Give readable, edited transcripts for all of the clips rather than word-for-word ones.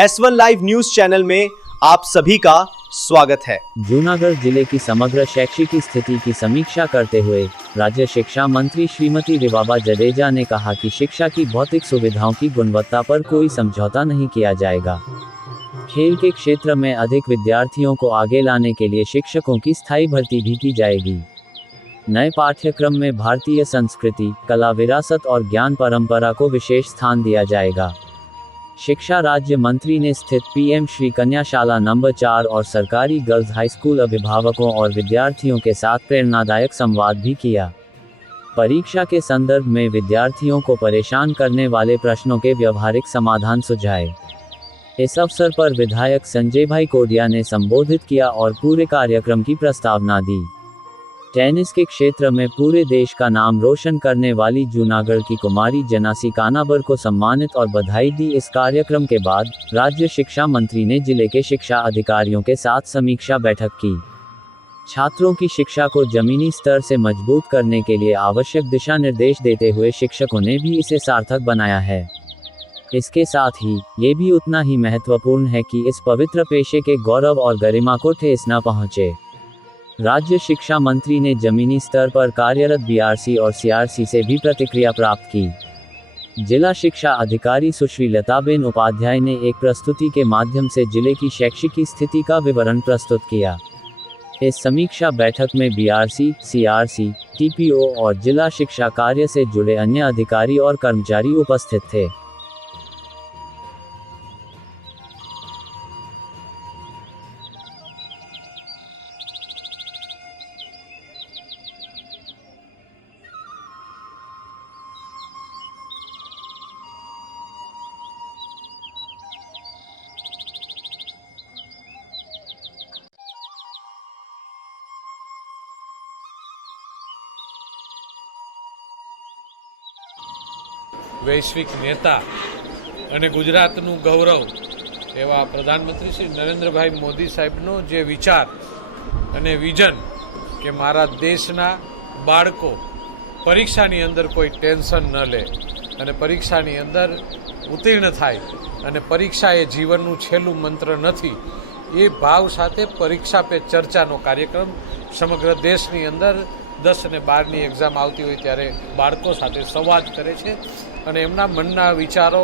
S1 live news channel में आप सभी का स्वागत है। जूनागढ़ जिले की समग्र शैक्षिक स्थिति की समीक्षा करते हुए राज्य शिक्षा मंत्री श्रीमती रिवाबा जडेजा ने कहा कि शिक्षा की भौतिक सुविधाओं की गुणवत्ता पर कोई समझौता नहीं किया जाएगा। खेल के क्षेत्र में अधिक विद्यार्थियों को आगे लाने के लिए शिक्षकों की स्थायी भर्ती भी की जाएगी। नए पाठ्यक्रम में भारतीय संस्कृति, कला, विरासत और ज्ञान परंपरा को विशेष स्थान दिया जाएगा। शिक्षा राज्य मंत्री ने स्थित पीएम श्री कन्या शाला नंबर 4 और सरकारी गर्ल्स हाई स्कूल अभिभावकों और विद्यार्थियों के साथ प्रेरणादायक संवाद भी किया। परीक्षा के संदर्भ में विद्यार्थियों को परेशान करने वाले प्रश्नों के व्यवहारिक समाधान सुझाए। इस अवसर पर विधायक संजय भाई कोडिया ने संबोधित किया और पूरे कार्यक्रम की प्रस्तावना दी। टेनिस के क्षेत्र में पूरे देश का नाम रोशन करने वाली जूनागढ़ की कुमारी जनासी कानाबर को सम्मानित और बधाई दी। इस कार्यक्रम के बाद राज्य शिक्षा मंत्री ने जिले के शिक्षा अधिकारियों के साथ समीक्षा बैठक की। छात्रों की शिक्षा को जमीनी स्तर से मजबूत करने के लिए आवश्यक दिशा निर्देश देते हुए शिक्षकों ने भी इसे सार्थक बनाया है। इसके साथ ही ये भी उतना ही महत्वपूर्ण है कि इस पवित्र पेशे के गौरव और गरिमा को ठेस न पहुंचे। राज्य शिक्षा मंत्री ने जमीनी स्तर पर कार्यरत बीआरसी और सीआरसी से भी प्रतिक्रिया प्राप्त की। जिला शिक्षा अधिकारी सुश्री लताबेन उपाध्याय ने एक प्रस्तुति के माध्यम से जिले की शैक्षिक स्थिति का विवरण प्रस्तुत किया। इस समीक्षा बैठक में बीआरसी, सीआरसी, टीपीओ और जिला शिक्षा कार्य से जुड़े अन्य अधिकारी और कर्मचारी उपस्थित थे। વૈશ્વિક નેતા અને ગુજરાતનું ગૌરવ એવા પ્રધાનમંત્રી શ્રી નરેન્દ્રભાઈ મોદી સાહેબનો જે વિચાર અને વિઝન કે મારા દેશના બાળકો પરીક્ષાની અંદર કોઈ ટેન્શન ન લે અને પરીક્ષાની અંદર ઉત્તીર્ણ થાય અને પરીક્ષા એ જીવનનું છેલ્લું મંત્ર નથી, એ ભાવ સાથે પરીક્ષા પે ચર્ચાનો કાર્યક્રમ સમગ્ર દેશની અંદર 10 અને 12ની એક્ઝામ આવતી હોય ત્યારે બાળકો સાથે સંવાદ કરે છે અને એમના મનના વિચારો,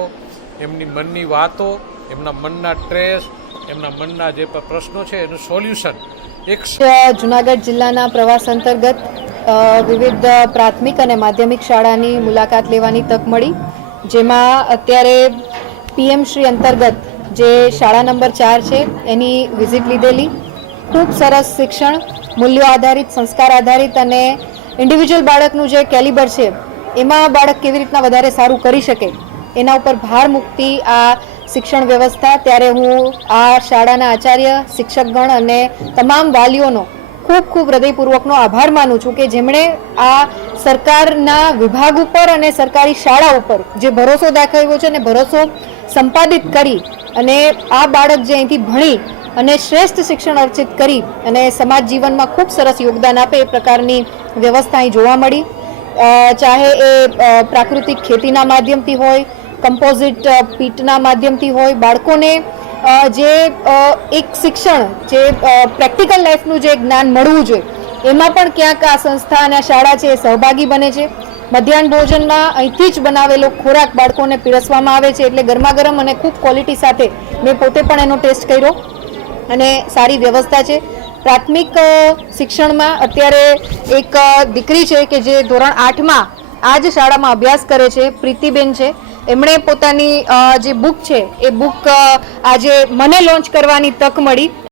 એમની મનની વાતો, એમના મનના ટ્રેસ, એમના મનના જે પ્રશ્નો છે એનું સોલ્યુશન જૂનાગઢ જિલ્લાના પ્રવાસ અંતર્ગત વિવિધ પ્રાથમિક અને માધ્યમિક શાળાની મુલાકાત લેવાની તક મળી, જેમાં અત્યારે પીએમ શ્રી અંતર્ગત જે શાળા નંબર 4 છે એની વિઝિટ લીધેલી। ખૂબ સરસ શિક્ષણ, મૂલ્યો આધારિત, સંસ્કાર આધારિત અને ઇન્ડિવિજ્યુઅલ બાળકનું જે કેલિબર છે એમાં બાળક કેવી રીતના વધારે સારું કરી શકે એના ઉપર ભાર મૂકતી આ શિક્ષણ વ્યવસ્થા। ત્યારે હું આ શાળાના આચાર્ય, શિક્ષકગણ અને તમામ વાલીઓનો ખૂબ ખૂબ હૃદયપૂર્વકનો આભાર માનું છું કે જેમણે આ સરકારના વિભાગ ઉપર અને સરકારી શાળા ઉપર જે ભરોસો દાખવ્યો છે અને ભરોસો સંપાદિત કરી અને આ બાળક જે અહીંથી ભણી અને શ્રેષ્ઠ શિક્ષણ અર્જિત કરી અને સમાજ જીવનમાં ખૂબ સરસ યોગદાન આપે એ પ્રકારની વ્યવસ્થા અહીં જોવા મળી। ચાહે એ પ્રાકૃતિક ખેતીના માધ્યમથી હોય, કમ્પોઝિટ પીટના માધ્યમથી હોય, બાળકોને જે એક શિક્ષણ જે પ્રેક્ટિકલ લાઈફનું જે જ્ઞાન મળવું જોઈએ એમાં પણ ક્યાંક આ સંસ્થા અને શાળા છે એ સહભાગી બને છે। મધ્યાહન ભોજનમાં અહીંથી જ બનાવેલો ખોરાક બાળકોને પીરસવામાં આવે છે, એટલે ગરમાગરમ અને ખૂબ ક્વોલિટી સાથે મેં પોતે પણ એનો ટેસ્ટ કર્યો અને સારી વ્યવસ્થા છે। પ્રાથમિક શિક્ષણમાં અત્યારે એક દીકરી છે કે જે ધોરણ 8માં આ જ શાળામાં અભ્યાસ કરે છે, પ્રીતિબેન છે। એમણે પોતાની જે બુક છે એ બુક આજે મને લોન્ચ કરવાની તક મળી।